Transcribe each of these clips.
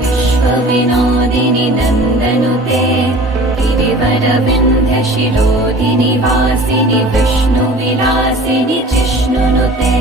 विश्वविनोदिनि नन्दनुते गिरिवरविन्ध्यशिरोधिनि वासिनि विष्णुविलासिनि जिष्णुनुते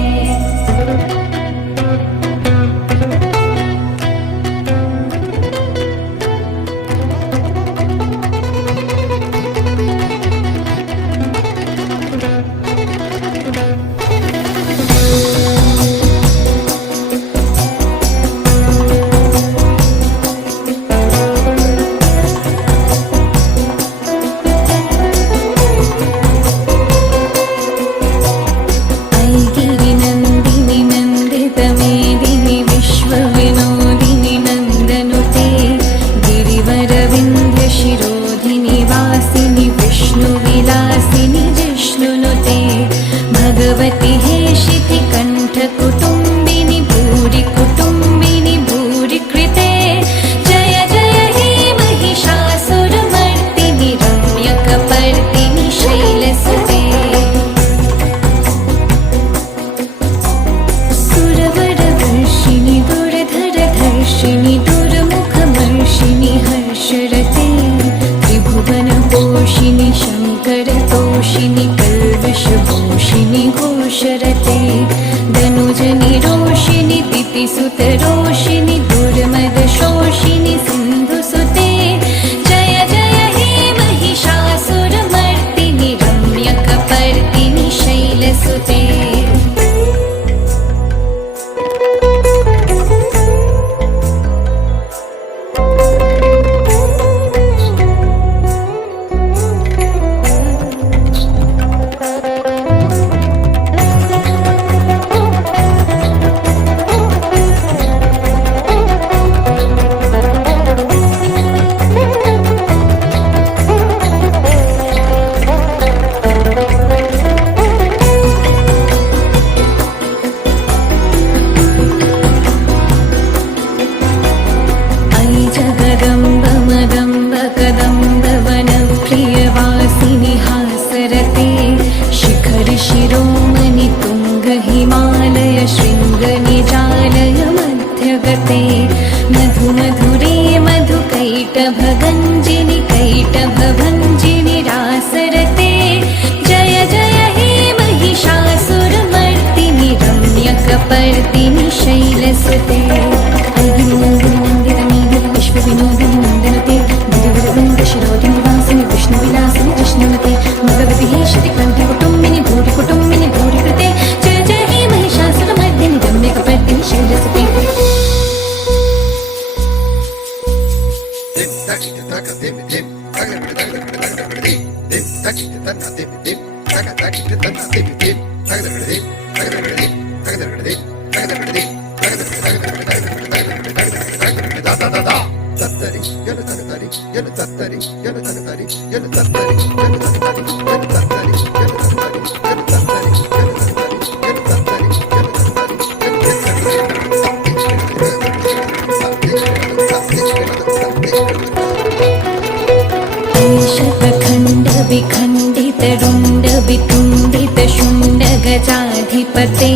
गजाधिपते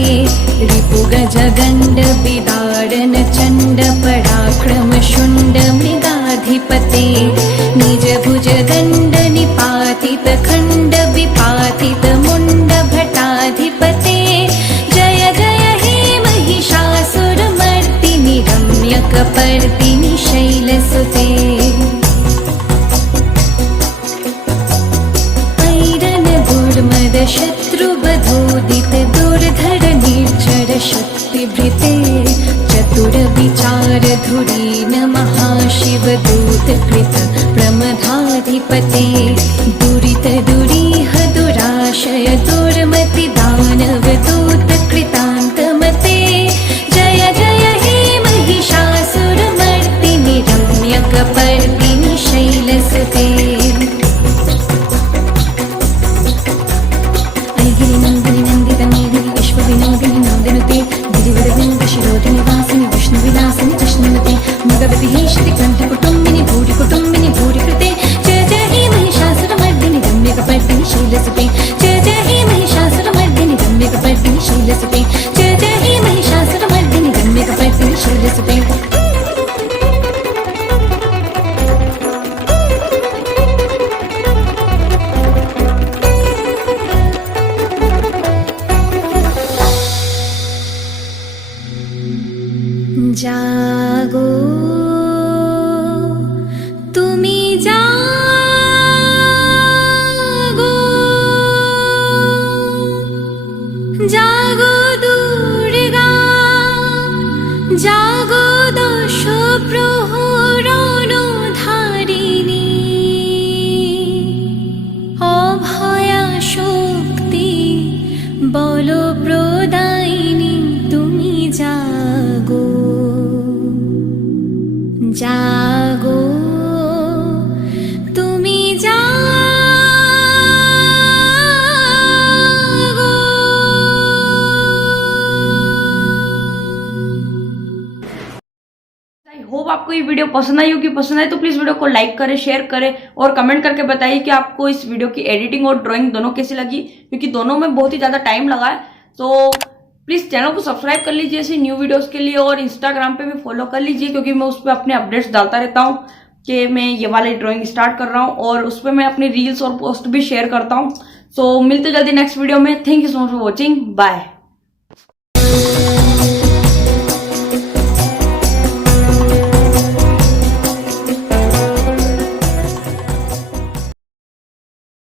रिपुगजगण्ड विदारण चण्ड पराक्रम शुण्ड मृगाधिपते निज भुजगण्ड निपातित खण्ड विपातित मुण्ड भटाधिपते जय जय हे महिषासुरमर्दिनि रम्यकपर्दिनि शैलसुते शत्रुवधोदित दुर्धर निर्झर शक्तिभृते चतुर विचार धुरीन महाशिव दूत कृत प्रमदाधिपते दुरित दुरीह दुराशय दुर्मति दानव दूत कृतान्तमते जय जय हे महिषासुरमर्दिनि रम्यकपर्दिनि शैलसुते जागो तुमी जागो जागो दुर्गा जागो दश प्रहरणधारिणी अभया शक्ति बल प्रदायिनी तुमी जागो जागो तुमी जागो। आई होप आपको ये वीडियो पसंद आई होगी। पसंद आए तो प्लीज वीडियो को लाइक करें, शेयर करें और कमेंट करके बताइए कि आपको इस वीडियो की एडिटिंग और ड्राइंग दोनों कैसी लगी, क्योंकि दोनों में बहुत ही ज्यादा टाइम लगा है। तो प्लीज चैनल को सब्सक्राइब कर लीजिए ऐसे न्यू वीडियोस के लिए, और इंस्टाग्राम पे भी फॉलो कर लीजिए, क्योंकि मैं उस पर अपने अपडेट्स डालता रहता हूँ कि मैं ये वाली ड्राइंग स्टार्ट कर रहा हूँ, और उस पर मैं अपनी रील्स और पोस्ट भी शेयर करता हूँ। सो मिलते जल्दी नेक्स्ट वीडियो में। Thank you so much for watching. Bye.